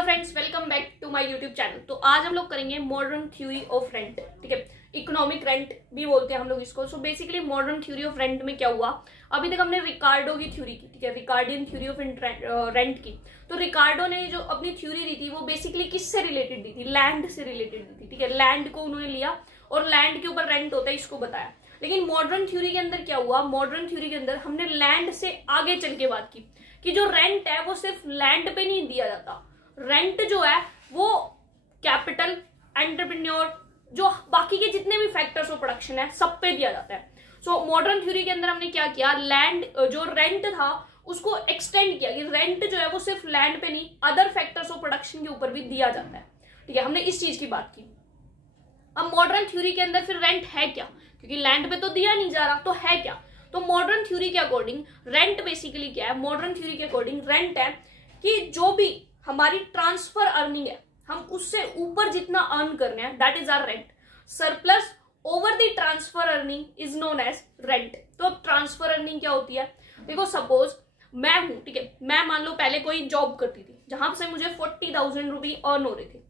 Hello friends, welcome back to my YouTube channel. तो आज हम लोग करेंगे मॉडर्न थ्योरी ऑफ रेंट। ठीक है, इकोनॉमिक रेंट भी बोलते हैं हम लोग इसको। So basically modern theory of rent में क्या हुआ, अभी तक हमने रिकार्डो की थ्योरी की, ठीक है, रिकार्डियन थ्योरी ऑफ रेंट की। तो रिकार्डो ने जो अपनी थ्योरी दी थी वो बेसिकली किससे रिलेटेड दी थी? लैंड से रिलेटेड दी थी। ठीक है, लैंड को उन्होंने लिया और लैंड के ऊपर रेंट होता है इसको बताया। लेकिन मॉडर्न थ्योरी के अंदर क्या हुआ, मॉडर्न थ्योरी के अंदर हमने लैंड से आगे चल के बात की कि जो रेंट है वो सिर्फ लैंड पे नहीं दिया जाता। रेंट जो है वो कैपिटल, एंटरप्रेन्योर, जो बाकी के जितने भी फैक्टर्स ऑफ प्रोडक्शन है सब पे दिया जाता है। सो मॉडर्न थ्योरी के अंदर हमने क्या किया, लैंड जो रेंट था उसको एक्सटेंड किया कि रेंट जो है वो सिर्फ लैंड पे नहीं अदर फैक्टर्स ऑफ प्रोडक्शन के ऊपर भी दिया जाता है। ठीक है, हमने इस चीज की बात की। अब मॉडर्न थ्योरी के अंदर फिर रेंट है क्या, क्योंकि लैंड पे तो दिया नहीं जा रहा, तो है क्या? तो मॉडर्न थ्योरी के अकॉर्डिंग रेंट बेसिकली क्या है? मॉडर्न थ्योरी के अकॉर्डिंग रेंट है कि जो भी हमारी ट्रांसफर अर्निंग है, हम उससे ऊपर जितना अर्न कर रहे हैं, that is our rent. Surplus over the transfer earning is known as rent. तो अब ट्रांसफर अर्निंग क्या होती है? देखो, सपोज मैं हूं, ठीक है, मैं मान लो पहले कोई जॉब करती थी जहां से मुझे 40,000 रुपये अर्न हो रहे थे,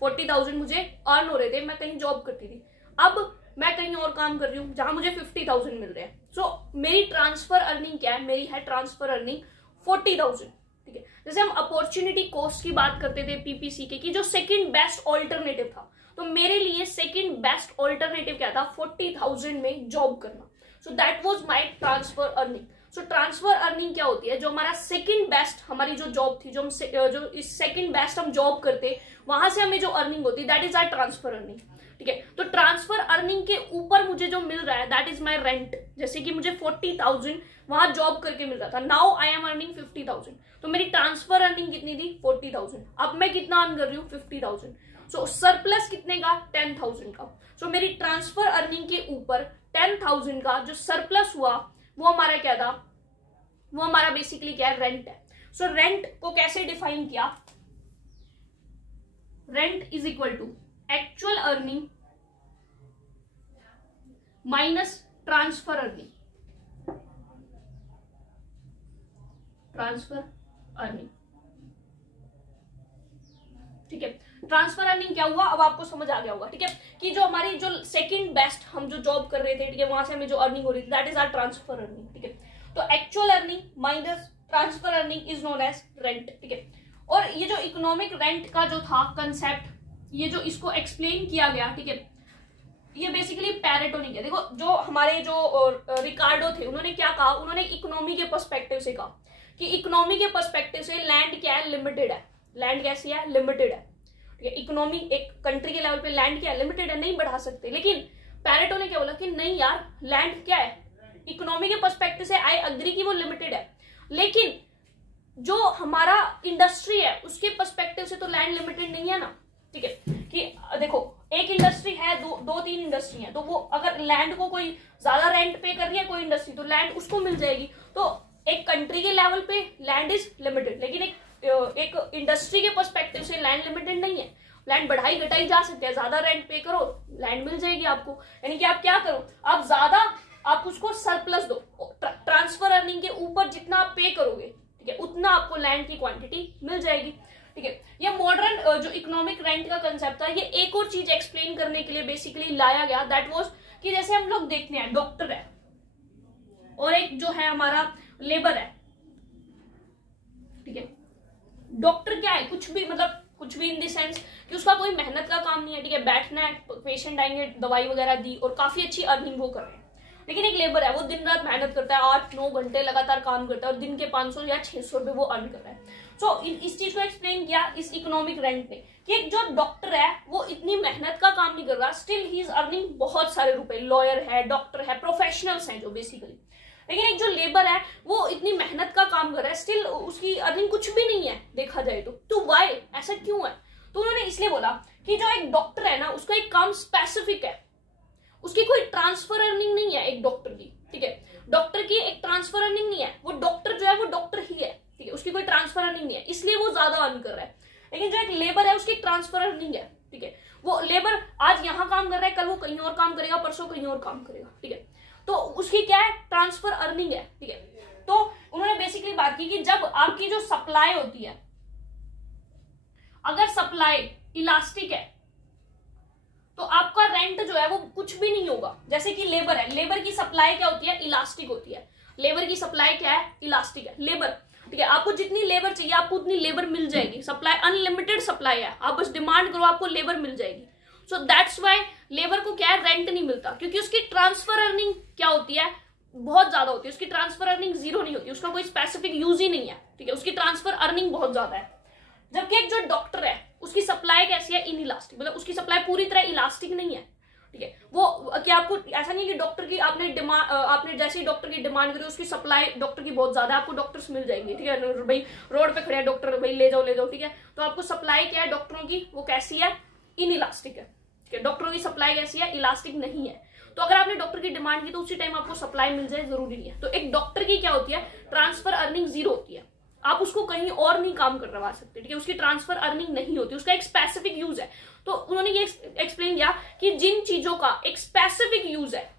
40,000 मुझे अर्न हो रहे थे, मैं कहीं जॉब करती थी। अब मैं कहीं और काम कर रही हूँ जहां मुझे 50,000 मिल रहे हैं। सो मेरी ट्रांसफर अर्निंग क्या है? मेरी है ट्रांसफर अर्निंग 40,000। ठीक है, जैसे हम अपॉर्चुनिटी कॉस्ट की बात करते थे पीपीसी के, कि जो सेकंड बेस्ट ऑल्टरनेटिव था, तो मेरे लिए सेकंड बेस्ट ऑल्टरनेटिव क्या था? 40,000 में जॉब करना। So that was my transfer earning. So transfer earning क्या होती है? जो हमारा सेकंड बेस्ट, हमारी जो जॉब थी, जो इस सेकंड बेस्ट हम जॉब करते, वहां से हमें जो अर्निंग होती, that is our transfer earning. ठीक है, तो ट्रांसफर अर्निंग के ऊपर मुझे जो मिल रहा है दैट इज माय रेंट। जैसे कि मुझे 40,000 वहां जॉब करके मिल रहा था, नाउ आई एम अर्निंग 50,000, तो मेरी ट्रांसफर अर्निंग कितनी थी? 40,000। अब मैं कितना अर्न कर रही हूँ? 50,000। सो सरप्लस कितने का? 10,000 का। सो मेरी ट्रांसफर अर्निंग के ऊपर 10,000 का जो सरप्लस हुआ वो हमारा क्या था? वो हमारा बेसिकली क्या है? रेंट है। सो रेंट को कैसे डिफाइन किया? Rent is equal to actual earning minus transfer earning. Transfer earning, ठीक है, ट्रांसफर अर्निंग क्या हुआ? अब आपको समझ आ गया होगा, ठीक है, कि जो हमारी जो सेकंड बेस्ट हम जो जॉब कर रहे थे, ठीक है, वहां से हमें जो अर्निंग हो रही थी that is our transfer earning. ठीक है, तो actual earning minus transfer earning is known as rent. ठीक है, और ये जो इकोनॉमिक रेंट का जो था कंसेप्ट, ये जो इसको एक्सप्लेन किया गया, ठीक है, ये बेसिकली पैरेटो ने किया। देखो, जो हमारे जो रिकार्डो थे उन्होंने क्या कहा? उन्होंने इकोनॉमी के पर्सपेक्टिव से कहा कि इकोनॉमी के पर्सपेक्टिव से लैंड क्या है? लिमिटेड है। लैंड कैसी है? लिमिटेड है। ठीक है, इकोनॉमी एक कंट्री के लेवल पे लैंड क्या है? लिमिटेड है, नहीं बढ़ा सकते। लेकिन पैरेटो ने क्या बोला कि नहीं यार, लैंड क्या है? इकोनॉमी के पर्सपेक्टिव से आई अग्री कि वो लिमिटेड है, लेकिन जो हमारा इंडस्ट्री है उसके पर्सपेक्टिव से तो लैंड लिमिटेड नहीं है ना। ठीक है, कि देखो, एक इंडस्ट्री है, दो तीन इंडस्ट्री है, तो वो अगर लैंड को कोई ज्यादा रेंट पे कर रही है कोई इंडस्ट्री, तो लैंड उसको मिल जाएगी। तो एक कंट्री के लेवल पे लैंड इज लिमिटेड, लेकिन एक इंडस्ट्री के पर्सपेक्टिव से लैंड लिमिटेड नहीं है। लैंड बढ़ाई घटाई जा सकती है, ज्यादा रेंट पे करो लैंड मिल जाएगी आपको। यानी कि आप क्या करो, आप ज्यादा आप उसको सरप्लस दो, ट्रांसफर अर्निंग के ऊपर जितना आप पे करोगे, ठीक है, उतना आपको लैंड की क्वांटिटी मिल जाएगी। ठीक है, ये मॉडर्न जो इकोनॉमिक रेंट का कंसेप्ट था, ये एक और चीज एक्सप्लेन करने के लिए बेसिकली लाया गया, दैट वाज कि जैसे हम लोग देखते हैं डॉक्टर है और एक जो है हमारा लेबर है। ठीक है, डॉक्टर क्या है? कुछ भी, मतलब कुछ भी इन द सेंस कि उसका कोई मेहनत का काम नहीं है। ठीक है, बैठना है, पेशेंट आएंगे, दवाई वगैरह दी और काफी अच्छी अर्निंग वो कर रहे हैं। लेकिन एक लेबर है, वो दिन रात मेहनत करता है, 8-9 घंटे लगातार काम करता है और दिन के 500 या 600 रुपए वो अर्न कर रहा है। सो इस चीज को एक्सप्लेन किया इस इकोनॉमिक रेंट ने कि एक जो डॉक्टर है वो इतनी मेहनत का काम नहीं कर रहा, स्टिल ही इज अर्निंग बहुत सारे रुपए। लॉयर है, डॉक्टर है, प्रोफेशनल्स हैं जो बेसिकली। लेकिन एक जो लेबर है वो इतनी मेहनत का काम कर रहा है, स्टिल उसकी अर्निंग कुछ भी नहीं है देखा जाए तो वाई? ऐसा क्यों है? तो उन्होंने इसलिए बोला कि जो एक डॉक्टर है ना, उसका एक काम स्पेसिफिक है, उसकी कोई ट्रांसफर अर्निंग नहीं है एक डॉक्टर की। ठीक है, डॉक्टर की एक ट्रांसफर अर्निंग नहीं है, वो डॉक्टर जो है वो डॉक्टर ही है। ठीक है, उसकी कोई ट्रांसफर अर्निंग नहीं है, इसलिए वो ज्यादा अर्न कर रहा है। लेकिन जो एक लेबर है उसकी ट्रांसफर अर्निंग है। ठीक है, वो लेबर आज यहाँ काम कर रहा है, कल वो कहीं और काम करेगा, परसों कहीं और काम करेगा। ठीक है, तो उसकी क्या है? ट्रांसफर अर्निंग है। ठीक है, तो उन्होंने बेसिकली बात की कि जब आपकी जो सप्लाई होती है, अगर सप्लाई इलास्टिक है तो आपका रेंट जो है वो कुछ भी नहीं होगा। जैसे कि लेबर है, लेबर की सप्लाई क्या होती है, इलास्टिक होती है। लेबर की सप्लाई क्या है, इलास्टिक है। लेबर, ठीक है, आपको जितनी लेबर चाहिए आपको उतनी लेबर मिल जाएगी। सप्लाई अनलिमिटेड सप्लाई है, आप बस डिमांड करो आपको लेबर मिल जाएगी। सो दैट्स व्हाई लेबर को क्या है, रेंट नहीं मिलता, क्योंकि उसकी ट्रांसफर अर्निंग क्या होती है, बहुत ज्यादा होती है। उसकी ट्रांसफर अर्निंग जीरो नहीं होती, उसका कोई स्पेसिफिक यूज ही नहीं है, ठीक है, उसकी ट्रांसफर अर्निंग बहुत ज्यादा है। जबकि एक जो डॉक्टर है उसकी सप्लाई कैसी है, इनइलास्टिक, मतलब उसकी सप्लाई पूरी तरह इलास्टिक नहीं है, ठीक है। वो क्या आपको ऐसा नहीं कि डॉक्टर की आपने जैसे ही डॉक्टर की डिमांड करी उसकी सप्लाई डॉक्टर की बहुत ज्यादा है, आपको डॉक्टर्स मिल जाएंगे, ठीक है, भाई रोड पे खड़े हैं डॉक्टर, भाई ले जाओ, ठीक है। तो आपको सप्लाई क्या है डॉक्टरों की, वो कैसी है, इनइलास्टिक है, ठीक है। डॉक्टरों की सप्लाई कैसी है, इलास्टिक नहीं है। तो अगर आपने डॉक्टर की डिमांड की तो उसी टाइम आपको सप्लाई मिल जाए जरूरी नहीं है। तो एक डॉक्टर की क्या होती है, ट्रांसफर अर्निंग जीरो होती है, आप उसको कहीं और नहीं काम करवा सकते, ठीक है, उसकी ट्रांसफर अर्निंग नहीं होती, उसका एक स्पेसिफिक यूज है। तो उन्होंने ये एक्सप्लेन किया कि जिन चीजों का एक स्पेसिफिक यूज है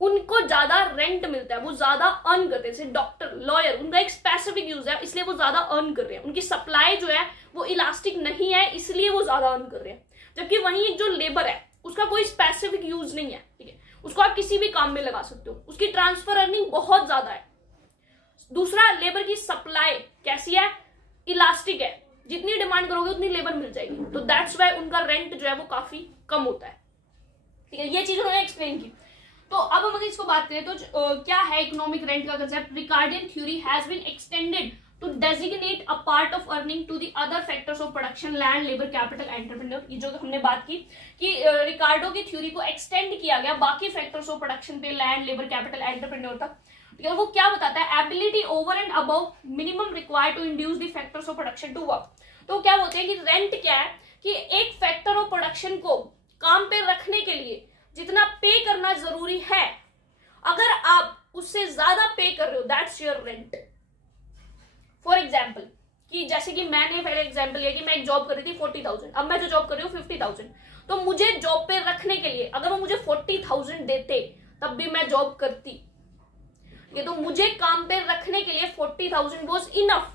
उनको ज्यादा रेंट मिलता है, वो ज्यादा अर्न करते हैं। जैसे डॉक्टर, लॉयर, उनका एक स्पेसिफिक यूज है इसलिए वो ज्यादा अर्न कर रहे हैं, उनकी सप्लाई जो है वो इलास्टिक नहीं है इसलिए वो ज्यादा अर्न कर रहे हैं। जबकि वहीं एक जो लेबर है उसका कोई स्पेसिफिक यूज नहीं है, ठीक है, उसको आप किसी भी काम में लगा सकते हो, उसकी ट्रांसफर अर्निंग बहुत ज्यादा है। दूसरा, लेबर की सप्लाई कैसी है, इलास्टिक है, जितनी डिमांड करोगे उतनी लेबर मिल जाएगी। तो दैट्स व्हाई उनका रेंट जो है वो काफी कम होता है, ठीक है। ये चीज उन्होंने एक्सप्लेन की। तो अब हम अगर इसको बात करें तो क्या है इकोनॉमिक रेंट का concept. Ricardian theory has been extended to designate a part of earning to the other factors of production, land, labour, capital, entrepreneur. ये जो हमने बात की कि रिकार्डो की थ्योरी को एक्सटेंड किया गया बाकी फैक्टर्स ऑफ प्रोडक्शन पे, लैंड, लेबर, कैपिटल, एंटरप्रेन्योर तक, ठीक है। वो क्या बताता है, ability over and above minimum required to induce the factors of production to work. तो क्या बोलते हैं कि रेंट क्या है, कि एक फैक्टर ऑफ प्रोडक्शन को काम पे रखने के लिए जितना पे करना जरूरी है, अगर आप उससे ज्यादा पे कर रहे हो, that's your rent. For example, कि जैसे कि मैंने पहले एग्जाम्पल लिया कि मैं एक जॉब कर रही थी 40,000, अब मैं जो जॉब कर रही हूँ 50,000, तो मुझे जॉब पे रखने के लिए अगर वो मुझे 40,000 देते तब भी मैं जॉब करती, ये तो मुझे काम पे रखने के लिए 40,000 वॉज इनफ,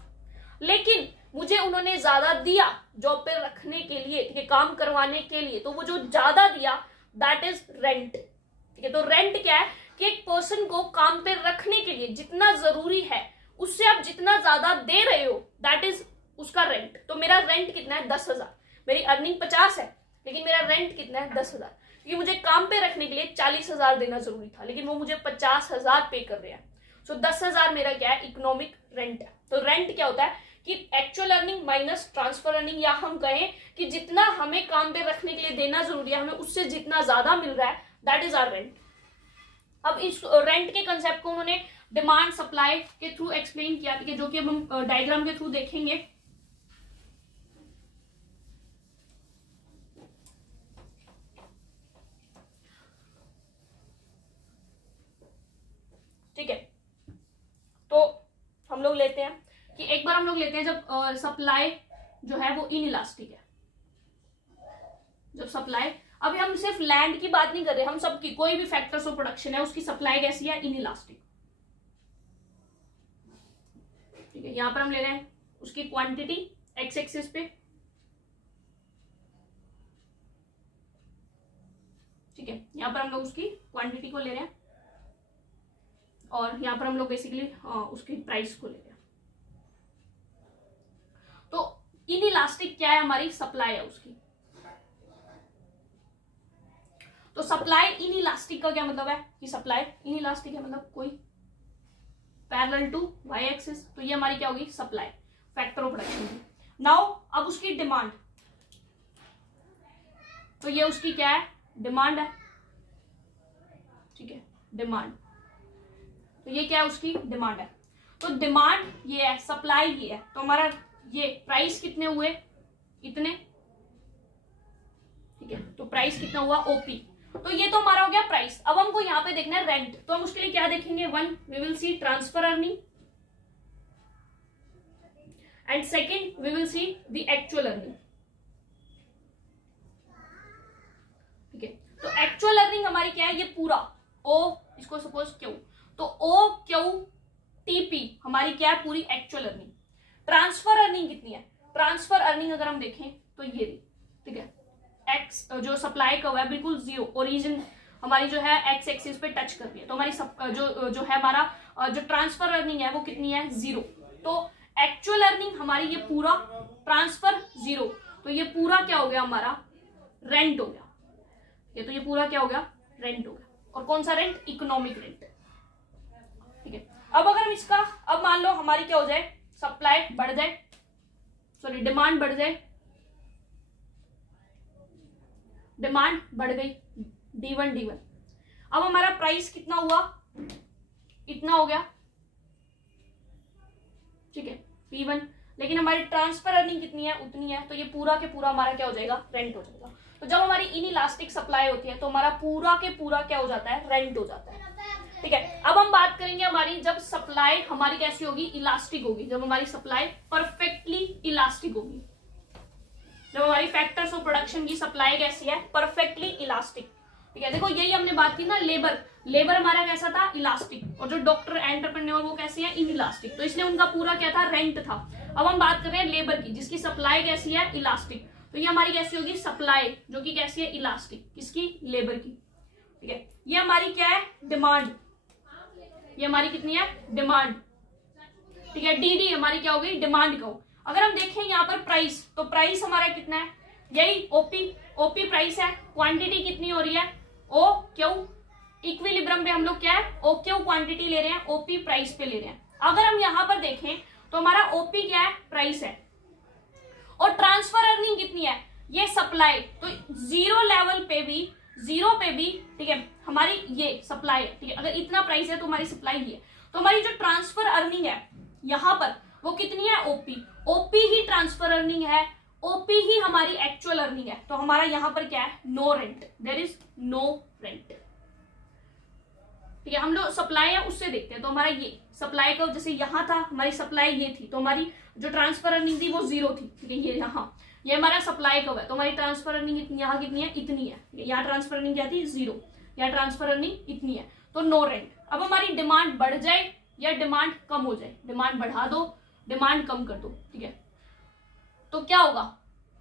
लेकिन मुझे उन्होंने ज्यादा दिया जॉब पे रखने के लिए, ठीक है, काम करवाने के लिए, तो वो जो ज्यादा दिया दैट इज रेंट, ठीक है। तो रेंट क्या है कि एक पर्सन को काम पे रखने के लिए जितना जरूरी है उससे आप जितना ज्यादा दे रहे हो दैट इज उसका रेंट। तो मेरा रेंट कितना है, 10,000, मेरी अर्निंग 50 है लेकिन मेरा रेंट कितना है, 10,000, क्योंकि मुझे काम पे रखने के लिए 40,000 देना जरूरी था लेकिन वो मुझे 50,000 पे कर रहे हैं। सो 10,000 मेरा क्या है, इकोनॉमिक रेंट है। तो रेंट क्या होता है कि actual earning minus transfer earning, या हम कहें कि जितना हमें काम पे रखने के लिए देना जरूरी है हमें उससे जितना ज्यादा मिल रहा है दैट इज आवर रेंट। अब इस रेंट के कंसेप्ट को उन्होंने डिमांड सप्लाई के थ्रू एक्सप्लेन किया, ठीक है, जो कि अब हम डायग्राम के थ्रू देखेंगे। ठीक है, तो हम लोग लेते हैं कि एक बार हम लोग लेते हैं जब सप्लाई जो है वो इनइलास्टिक है, जब सप्लाई, अभी हम सिर्फ लैंड की बात नहीं कर रहे, हम सबकी कोई भी फैक्टर्स ऑफ प्रोडक्शन है उसकी सप्लाई कैसी है, इनइलास्टिक, ठीक है। यहां पर हम ले रहे हैं उसकी क्वांटिटी एक्स एक्सिस पे, ठीक है, यहां पर हम लोग उसकी क्वांटिटी को ले रहे हैं और यहां पर हम लोग बेसिकली उसकी प्राइस को ले रहे हैं। तो इनइलास्टिक क्या है, हमारी सप्लाई है उसकी। तो सप्लाई इनइलास्टिक का क्या मतलब है कि सप्लाई इनइलास्टिक है मतलब कोई पैरेलल टू वाई एक्सिस, तो ये हमारी क्या होगी, सप्लाई, फैक्टर ऑफ प्रोडक्शन की। नाउ अब उसकी डिमांड, तो ये उसकी क्या है, डिमांड है, ठीक है, डिमांड, तो ये क्या है, उसकी डिमांड है। तो डिमांड ये है, सप्लाई ये है, तो हमारा ये प्राइस कितने हुए, इतने, ठीक है, तो प्राइस कितना हुआ, ओपी। तो ये तो हमारा हो गया प्राइस। अब हमको यहां पे देखना है रेंट, तो हम उसके लिए क्या देखेंगे, one we will see transfer earning and second we will see the actual earning, ठीक है। तो एक्चुअल अर्निंग हमारी क्या है, ये पूरा ओ, इसको सपोज क्यू, तो ओ क्यू टीपी हमारी क्या है, पूरी एक्चुअल अर्निंग। ट्रांसफर अर्निंग कितनी है, ट्रांसफर अर्निंग अगर हम देखें तो ये रही, ठीक है, एक्स जो सप्लाई कर्व है बिल्कुल जीरो, ओरिजिन हमारी जो है एक्स एक्सिस पे टच कर रही है, तो हमारी जो है हमारा जो ट्रांसफर अर्निंग है वो कितनी है, जीरो। तो एक्चुअल अर्निंग हमारी ये पूरा, ट्रांसफर जीरो, तो ये पूरा क्या हो गया हमारा, रेंट हो गया। ये तो ये पूरा क्या हो गया, रेंट हो गया। और कौन सा रेंट, इकोनॉमिक रेंट, ठीक है। अब अगर हम इसका, अब मान लो हमारी क्या हो जाए, सप्लाई बढ़ जाए, सॉरी डिमांड बढ़ जाए, डिमांड बढ़ गई D1 अब हमारा प्राइस कितना हुआ, इतना हो गया, ठीक है, P1, लेकिन हमारी ट्रांसफर अर्निंग कितनी है, उतनी है, तो ये पूरा के पूरा हमारा क्या हो जाएगा, रेंट हो जाएगा। तो जब हमारी इनइलास्टिक सप्लाई होती है तो हमारा पूरा के पूरा क्या हो जाता है, रेंट हो जाता है, ठीक है। अब हम बात करेंगे हमारी जब सप्लाई हमारी कैसी होगी, इलास्टिक होगी, जब हमारी सप्लाई परफेक्टली इलास्टिक होगी, जब हमारी फैक्टर्स ऑफ प्रोडक्शन की सप्लाई कैसी है, परफेक्टली इलास्टिक, ठीक है। देखो यही हमने बात की ना, लेबर हमारा कैसा था, इलास्टिक, और जो डॉक्टर एंटरप्रेन्योर वो कैसे है, इनइलास्टिक, तो इसलिए उनका पूरा क्या था, रेंट था। अब हम बात कर रहे हैं लेबर की, जिसकी सप्लाई कैसी है, इलास्टिक, तो ये हमारी कैसी होगी, सप्लाई जो कि कैसी है, इलास्टिक, किसकी, लेबर की, ठीक है। ये हमारी क्या है, डिमांड, ये हमारी कितनी है, डिमांड, ठीक है। डी हमारी क्या हो गई, डिमांड का। अगर हम देखें यहाँ पर प्राइस, तो प्राइस हमारा कितना है, यही ओपी प्राइस है, क्वांटिटी कितनी हो रही है, ओ क्यू, इक्विलिब्रियम पे हम लोग क्या है, ओ क्यू क्वांटिटी ले रहे हैं, ओपी प्राइस पे ले रहे हैं। अगर हम यहाँ पर देखें तो हमारा ओपी क्या है, प्राइस है, और ट्रांसफर अर्निंग कितनी है, ये सप्लाई, तो जीरो लेवल पे भी, जीरो पे भी, ठीक है, हमारी ये सप्लाई है, ठीक है। अगर इतना प्राइस है तो हमारी सप्लाई ही है, तो हमारी जो ट्रांसफर अर्निंग है यहाँ पर वो कितनी है, ओपी ही ट्रांसफर अर्निंग है, ओपी ही हमारी एक्चुअल अर्निंग है। तो हमारा यहाँ पर क्या है, no rent, there is no rent, ठीक है। हम लोग सप्लाई है उससे देखते हैं, तो हमारा ये सप्लाई का, जैसे यहाँ था हमारी सप्लाई ये थी, तो हमारी जो ट्रांसफर अर्निंग थी वो जीरो थी, ठीक है। ये यहाँ, ये हमारा सप्लाई का है, तो हमारी ट्रांसफर अर्निंग यहाँ कितनी है, इतनी है, यहाँ ट्रांसफर अर्निंग क्या थी, जीरो, यहाँ ट्रांसफर अर्निंग इतनी है, तो नो रेंट। अब हमारी डिमांड बढ़ जाए या डिमांड कम हो जाए, डिमांड बढ़ा दो, डिमांड कम कर दो, ठीक है, तो क्या होगा,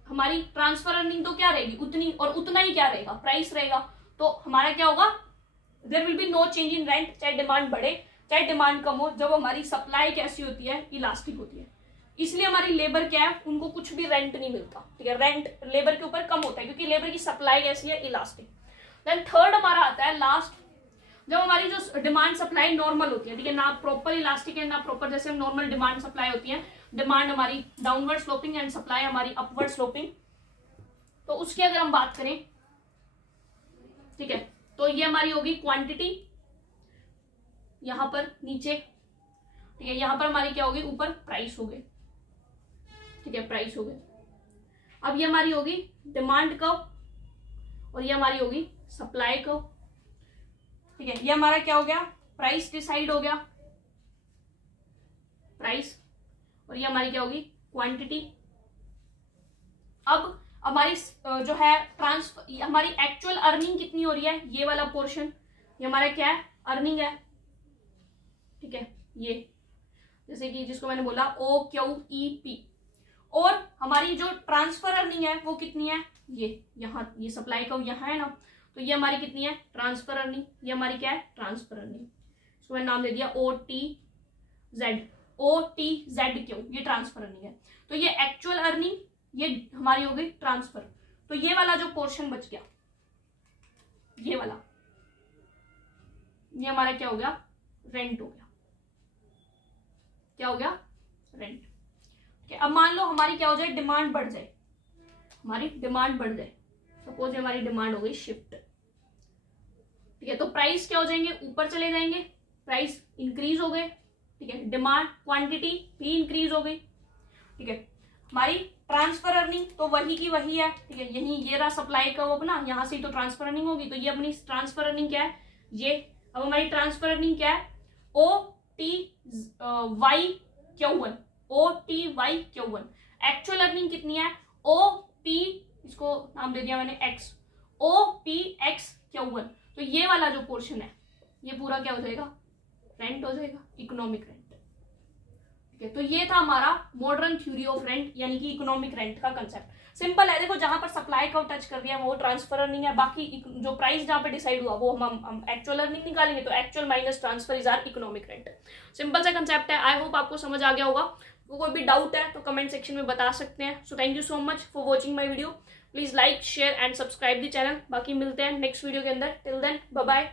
हमारी ट्रांसफर अर्निंग तो क्या रहेगी, उतनी, और उतना ही क्या रहेगा, प्राइस रहेगा, तो हमारा क्या होगा, there will be no change in rent, चाहे डिमांड बढ़े चाहे डिमांड कम हो, जब हमारी सप्लाई कैसी होती है, इलास्टिक होती है। इसलिए हमारी लेबर क्या है, उनको कुछ भी रेंट नहीं मिलता, ठीक है, रेंट लेबर के ऊपर कम होता है, क्योंकि लेबर की सप्लाई कैसी है, इलास्टिक। देन थर्ड हमारा आता है लास्ट, जब हमारी जो डिमांड सप्लाई नॉर्मल होती है, ठीक है, ना प्रॉपर इलास्टिक है ना प्रॉपर, जैसे हम नॉर्मल डिमांड सप्लाई होती है, डिमांड हमारी डाउनवर्ड स्लोपिंग एंड सप्लाई हमारी अपवर्ड स्लोपिंग, तो उसकी अगर हम बात करें, ठीक है, तो ये हमारी होगी क्वांटिटी, यहां पर नीचे, ठीक है, यहां पर हमारी क्या होगी, ऊपर प्राइस हो गए, ठीक है, प्राइस हो गए। अब ये हमारी होगी डिमांड कर्व, और ये हमारी होगी सप्लाई कर्व, ठीक है। ये हमारा क्या हो गया, प्राइस डिसाइड हो गया, प्राइस, और ये हमारी क्या होगी, क्वांटिटी। अब हमारी जो है ट्रांसफर, हमारी एक्चुअल अर्निंग कितनी हो रही है, ये वाला पोर्शन, ये हमारा क्या है, अर्निंग है, ठीक है, ये जैसे कि जिसको मैंने बोला OQEP, और हमारी जो ट्रांसफर अर्निंग है वो कितनी है, ये यहाँ, ये सप्लाई का यहाँ है ना, तो ये हमारी कितनी है, ट्रांसफर अर्निंग, ये हमारी क्या है, ट्रांसफर अर्निंग, इसको मैंने नाम दे दिया OTZ क्यों, ये ट्रांसफर अर्निंग है। तो ये एक्चुअल अर्निंग, ये हमारी हो गई ट्रांसफर, तो ये वाला जो पोर्शन बच गया, ये वाला, ये हमारा क्या हो गया, रेंट हो गया, क्या हो गया, रेंट, ठीक है। अब मान लो हमारी क्या हो जाए, डिमांड बढ़ जाए, हमारी डिमांड बढ़ जाए, सपोज हमारी डिमांड हो गई शिफ्ट, ठीक है, तो प्राइस क्या हो जाएंगे, ऊपर चले जाएंगे, प्राइस इंक्रीज हो गए, ठीक है, डिमांड क्वांटिटी भी इंक्रीज हो गई, ठीक है। हमारी ट्रांसफर अर्निंग तो वही की वही है, ठीक है, यही ये रहा सप्लाई का वो अपना, यहां से तो ट्रांसफर अर्निंग होगी, तो ये अपनी ट्रांसफर अर्निंग क्या है, ये। अब हमारी ट्रांसफर अर्निंग क्या है, OTYQ1, एक्चुअल अर्निंग कितनी है, OP, इसको नाम दे दिया मैंने X, OPXQ1, तो ये वाला जो पोर्शन है ये पूरा क्या हो जाएगा, रेंट हो जाएगा, इकोनॉमिक रेंट, ठीक है। तो ये था हमारा मॉडर्न थ्योरी ऑफ रेंट यानी कि इकोनॉमिक रेंट का कंसेप्ट। सिंपल है, देखो जहां पर सप्लाई को टच कर दिया वो ट्रांसफर अर्निंग है, बाकी जो प्राइस जहां पे डिसाइड हुआ वो हम एक्चुअल अर्निंग निकालेंगे, तो actual minus transfer is our economic rent. Simple सा कंसेप्ट है। आई होप आपको समझ आ गया होगा। कोई भी डाउट है तो कमेंट सेक्शन में बता सकते हैं। So thank you so much for watching my video. Please like share and subscribe the channel. बाकी मिलते हैं नेक्स्ट वीडियो के अंदर। Till then bye bye.